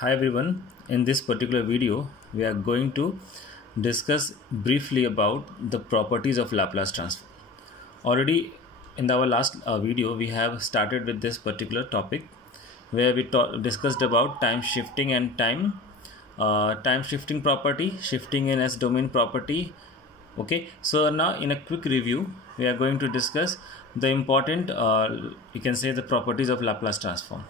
Hi everyone, in this particular video we are going to discuss briefly about the properties of Laplace transform. Already in our last video we have started with this particular topic where we discussed about time shifting and time shifting property, shifting in S domain property. Okay, so now in a quick review we are going to discuss the important you can say the properties of Laplace transform.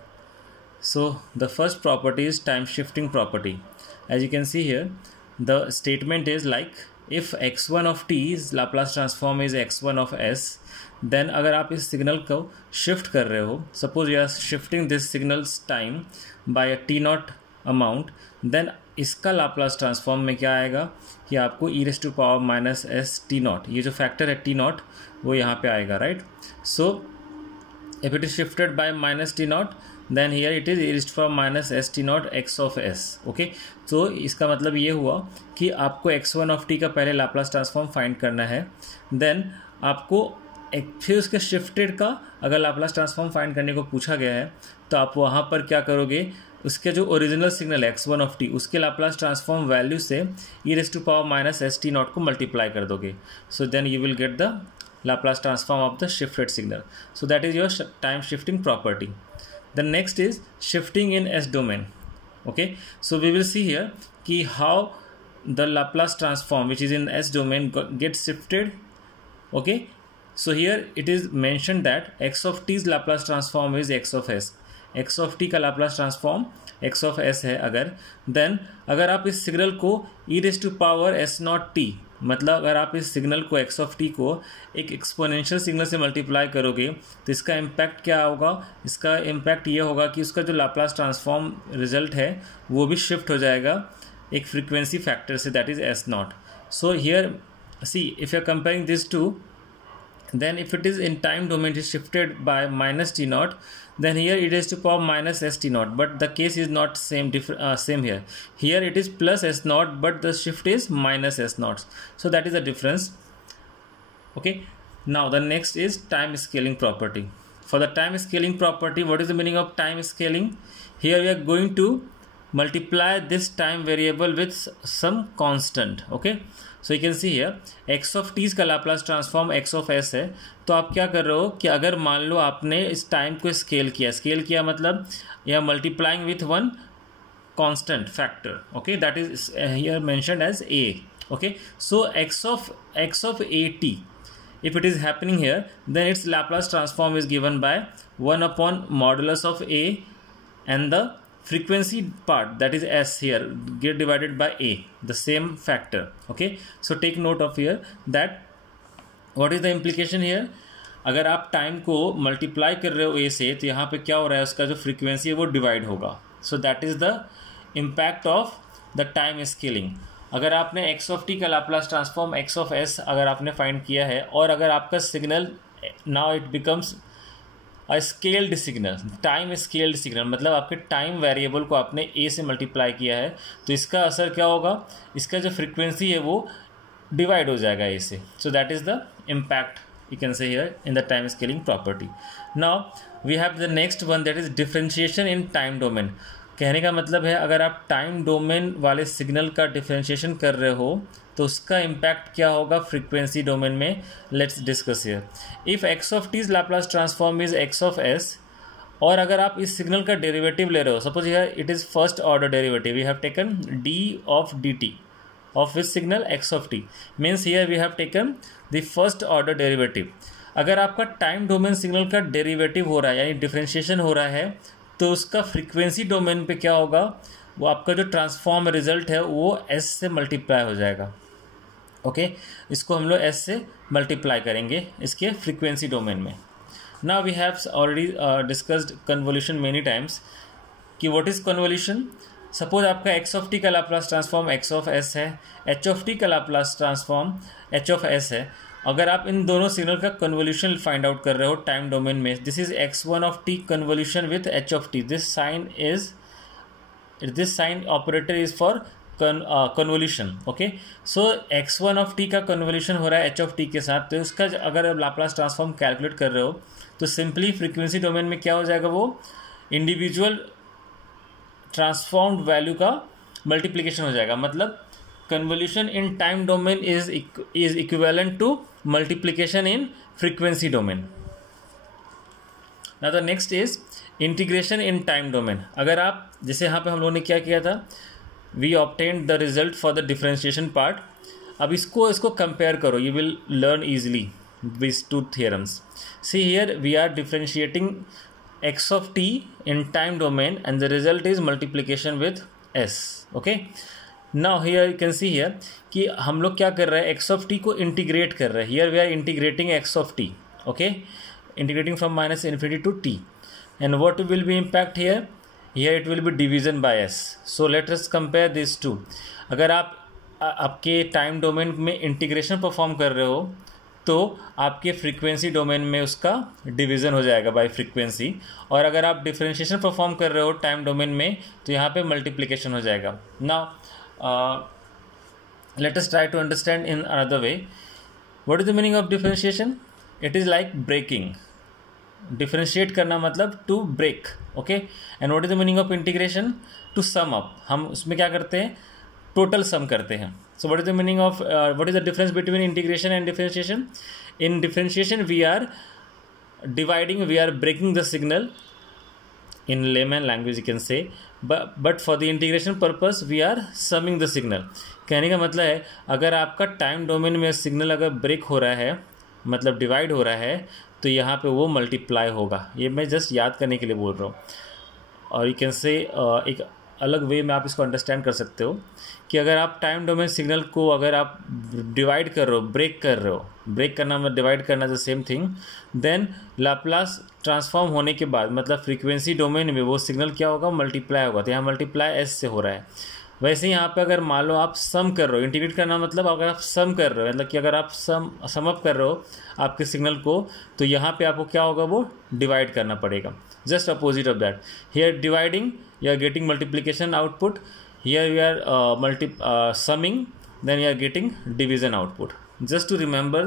So the first property is time shifting property. As you can see here, the statement is like if x1 of t's Laplace transform is x1 of s, then अगर आप इस signal को shift कर रहे हो, suppose you are shifting this signals time by a t naught amount, then इसका Laplace transform में क्या आएगा कि आपको e raise to power minus s t naught, ये जो फैक्टर है टी नॉट वो यहाँ पे आएगा, right. So if it is shifted by minus t naught, then here it is e raised to minus s t naught x of s. Okay, तो इसका मतलब ये हुआ कि आपको x1 of t का पहले लाप्लास ट्रांसफॉर्म फाइंड करना है, देन आपको फिर उसके शिफ्टेड का अगर लाप्लास ट्रांसफॉर्म फाइंड करने को पूछा गया है तो आप वहाँ पर क्या करोगे, उसके जो ओरिजिनल सिग्नल है x1 of t उसके लाप्लास ट्रांसफॉर्म वैल्यू से e raised to power minus s t naught को मल्टीप्लाई कर दोगे. So then you will get the Laplace transform of the shifted signal. So that is your time shifting property. The next is shifting in S domain. Okay, so we will see here ki how the Laplace transform which is in S domain gets shifted. Okay, so here it is mentioned that x of t's Laplace transform is x of s. x of t का Laplace transform x of s है अगर, then अगर आप इस signal को e raised to power s naught t, मतलब अगर आप इस सिग्नल को x of t को एक एक्सपोनेंशियल सिग्नल से मल्टीप्लाई करोगे तो इसका इम्पैक्ट क्या होगा, इसका इम्पैक्ट ये होगा कि उसका जो लाप्लास ट्रांसफॉर्म रिजल्ट है वो भी शिफ्ट हो जाएगा एक फ्रीक्वेंसी फैक्टर से, that is s naught. So here see if you are comparing this to, then if it is in time domain it is shifted by minus t naught, then here it is to power minus s t naught, but the case is not same here. Here it is plus s naught but the shift is minus s naught, so that is the difference. Okay, now the next is time scaling property. For the time scaling property, what is the meaning of time scaling? Here we are going to multiply this time variable with some constant. Okay, so you can see here x of t का Laplace transform x of s है, तो आप क्या कर रहे हो कि अगर मान लो आपने इस टाइम को स्केल किया मतलब यह multiplying with one constant factor. Okay, that is here mentioned as a. okay, so x of a t, if it is happening here, then its Laplace transform is given by 1 upon modulus of a and the frequency part, that is s here, get divided by a, the same factor. Okay, so take note of here that what is the implication here. अगर आप time को multiply कर रहे हो a से तो यहाँ पे क्या हो रहा है, उसका जो फ्रीक्वेंसी है वो डिवाइड होगा. So that is the impact of the time scaling. अगर आपने x of t का Laplace transform x of s अगर आपने फाइंड किया है और अगर आपका signal now it becomes a scaled signal, time scaled signal, मतलब आपके टाइम वेरिएबल को आपने a से मल्टीप्लाई किया है तो इसका असर क्या होगा, इसका जो फ्रीक्वेंसी है वो डिवाइड हो जाएगा a से. So that is the impact you can say here in the time scaling property. Now we have the next one, that is differentiation in time domain. कहने का मतलब है अगर आप टाइम डोमेन वाले सिग्नल का डिफरेंशिएशन कर रहे हो तो उसका इम्पैक्ट क्या होगा फ्रीक्वेंसी डोमेन में. Let's discuss here. If x of t's Laplace transform is x of s, और अगर आप इस सिग्नल का डेरिवेटिव ले रहे हो, suppose here it is first order derivative, we have taken d of dt of which signal x of t, means here we have taken the first order derivative. अगर आपका टाइम डोमेन सिग्नल का derivative हो रहा है यानी differentiation हो रहा है तो उसका फ्रीक्वेंसी डोमेन पे क्या होगा, वो आपका जो ट्रांसफॉर्म रिजल्ट है वो s से मल्टीप्लाई हो जाएगा. ओके, इसको हम लोग s से मल्टीप्लाई करेंगे इसके फ्रीक्वेंसी डोमेन में. Now we have already discussed convolution many times कि व्हाट इज़ कन्वोल्यूशन. सपोज आपका x of t का Laplace transform x of s है, h of t का Laplace transform h of s है. अगर आप इन दोनों सिग्नल का कन्वोल्यूशन फाइंड आउट कर रहे हो टाइम डोमेन में, this is x1 of t convolution with h of t, this sign operator is for convolution. Okay, so x1 of t का कन्वोल्यूशन हो रहा है h of t के साथ, तो उसका अगर आप लाप्लास ट्रांसफॉर्म कैलकुलेट कर रहे हो तो सिंपली फ्रीक्वेंसी डोमेन में क्या हो जाएगा, वो इंडिविजुअल ट्रांसफॉर्म्ड वैल्यू का मल्टीप्लिकेशन हो जाएगा, मतलब convolution in time domain is equivalent to multiplication in frequency domain. Now the next is integration in time domain. अगर आप जैसे यहाँ पे हम लोगों ने क्या किया था, we obtained the result for the differentiation part. अब इसको कंपेयर करो, you will learn easily these two theorems. See here we are differentiating x of t in time domain and the result is multiplication with s. Okay, now here you can see here कि हम लोग क्या कर रहे हैं, x of t को integrate कर रहे हैं. Here we are integrating x of t. Okay, integrating from minus infinity to t, and what will be impact here? Here it will be division by s. So let us compare these two. अगर आप आपके time domain में integration perform कर रहे हो तो आपके frequency domain में उसका डिवीज़न हो जाएगा बाय फ्रीक्वेंसी, और अगर आप डिफरेंशिएशन परफॉर्म कर रहे हो टाइम डोमेन में तो यहाँ पे मल्टीप्लिकेशन हो जाएगा. Now let us try to understand in another way. What is the meaning of differentiation? It is like breaking. Differentiate करना मतलब to break. Okay, and what is the meaning of integration? To sum up. हम उसमें क्या करते हैं, total sum करते हैं. So what is the meaning of what is the difference between integration and differentiation? In differentiation we are dividing, we are breaking the signal in layman language you can say, but for the integration purpose we are summing the signal. कहने का मतलब है अगर आपका time domain में signal अगर break हो रहा है मतलब डिवाइड हो रहा है तो यहाँ पे वो मल्टीप्लाई होगा. ये मैं जस्ट याद करने के लिए बोल रहा हूँ. और यू कैन से एक अलग वे में आप इसको अंडरस्टैंड कर सकते हो कि अगर आप टाइम डोमेन सिग्नल को अगर आप डिवाइड कर रहे हो, ब्रेक कर रहे हो, ब्रेक करना मतलब डिवाइड करना the same thing, then Laplace transform होने के बाद मतलब फ्रीक्वेंसी डोमेन में वो सिग्नल क्या होगा, मल्टीप्लाई होगा. तो यहाँ मल्टीप्लाई एस से हो रहा है. वैसे ही यहाँ पे अगर मान लो आप सम कर रहे हो, इंटीग्रेट करना मतलब अगर आप सम कर रहे हो मतलब कि अगर आप सम अप कर रहे हो आपके सिग्नल को तो यहाँ पे आपको क्या होगा, वो डिवाइड करना पड़ेगा. Just opposite of that. Here dividing you are getting multiplication output, here you are summing, then you are getting division output. Just to remember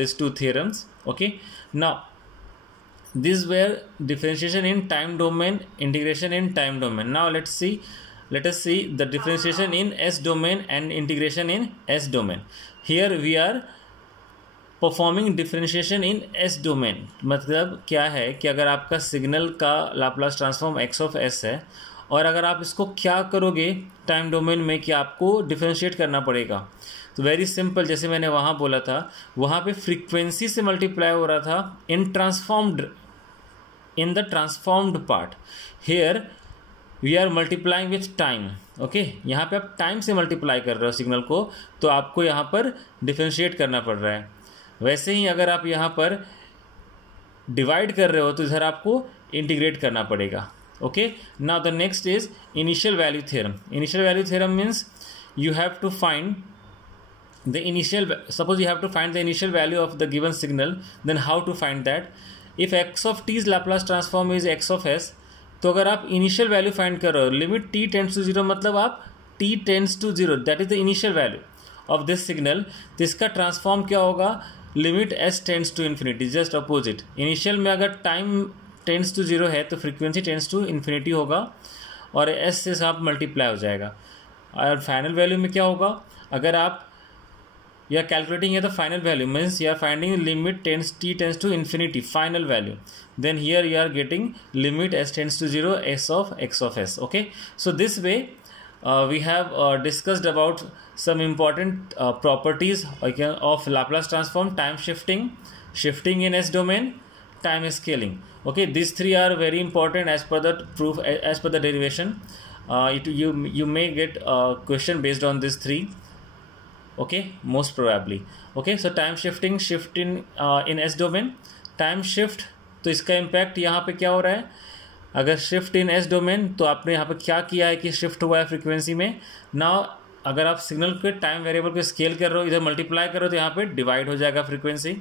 these two theorems. Okay, now these were differentiation in time domain, integration in time domain. Now let us see the differentiation in S domain and integration in S domain. Here we are performing differentiation in S domain. मतलब क्या है कि अगर आपका signal का Laplace transform x of S है और अगर आप इसको क्या करोगे टाइम डोमेन में कि आपको डिफरेंशिएट करना पड़ेगा. तो वेरी सिंपल, जैसे मैंने वहाँ बोला था वहाँ पे फ्रीक्वेंसी से मल्टीप्लाई हो रहा था in the transformed part. Here we are multiplying with time. Okay, यहाँ पे आप टाइम से मल्टीप्लाई कर रहे हो सिग्नल को तो आपको यहाँ पर डिफरेंशिएट करना पड़ रहा है. वैसे ही अगर आप यहाँ पर डिवाइड कर रहे हो तो इधर आपको इंटीग्रेट करना पड़ेगा. Okay, now the next is initial value theorem. Initial value theorem means you have to find the initial, suppose you have to find the initial value of the given signal, then how to find that. If x of t is Laplace transform is x of s, तो अगर आप initial value find कर रहे हो limit t tends to zero मतलब आप t tends to zero, that is the initial value of this signal. तो इसका ट्रांसफॉर्म क्या होगा, limit s tends to infinity. Just opposite. Initial में अगर टाइम टेंड्स टू जीरो है तो फ्रीक्वेंसी टेंड्स टू इन्फिनिटी होगा और एस से साथ मल्टीप्लाई हो जाएगा. और फाइनल वैल्यू में क्या होगा, अगर आप या कैलकुलेटिंग है तो final value means you are finding limit t tends to infinity final value, then here you are getting limit s tends to zero s of x of s. Okay, so this way we have discussed about some important properties of Laplace transform: time shifting, shifting in S domain, time scaling. Okay, these three are very important as per the proof, as per the derivation. You may get a question based on these three. Okay, most probably. Okay, so time shifting, shift in S domain, time shift. तो इसका impact यहाँ पे क्या हो रहा है, अगर shift in S domain तो आपने यहाँ पर क्या किया है कि शिफ्ट हुआ है फ्रीक्वेंसी में. नाउ अगर आप सिग्नल के टाइम वेरिएबल को स्केल कर रहे हो, इधर मल्टीप्लाई कर रहे हो तो यहाँ पे डिवाइड हो जाएगा फ्रीक्वेंसी.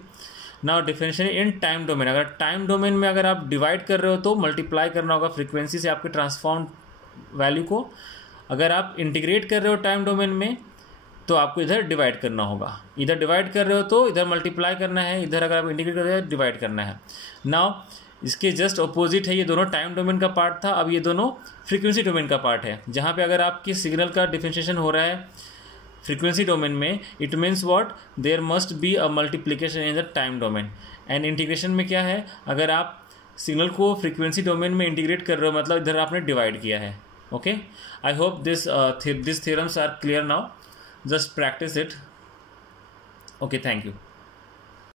नाउ डिफरेंशिएशन इन टाइम डोमेन, अगर टाइम डोमेन में अगर आप डिवाइड कर रहे हो तो मल्टीप्लाई करना होगा फ्रीक्वेंसी से आपके ट्रांसफॉर्म वैल्यू को. अगर आप इंटीग्रेट कर रहे हो टाइम डोमेन में तो आपको इधर डिवाइड करना होगा. इधर डिवाइड कर रहे हो तो इधर मल्टीप्लाई करना है, इधर अगर आप इंटीग्रेट कर रहे हो डिवाइड करना है. नाउ इसके जस्ट अपोजिट है, ये दोनों टाइम डोमेन का पार्ट था, अब ये दोनों फ्रीक्वेंसी डोमेन का पार्ट है। जहाँ पे अगर आपकी सिग्नल का डिफरेंशिएशन हो रहा है फ्रीक्वेंसी डोमेन में, it means what, there must be a multiplication in the time domain. And integration में क्या है, अगर आप सिग्नल को फ्रीक्वेंसी डोमेन में इंटीग्रेट कर रहे हो मतलब इधर आपने डिवाइड किया है। Okay, I hope this theorems are clear now, just practice it. Okay, thank you.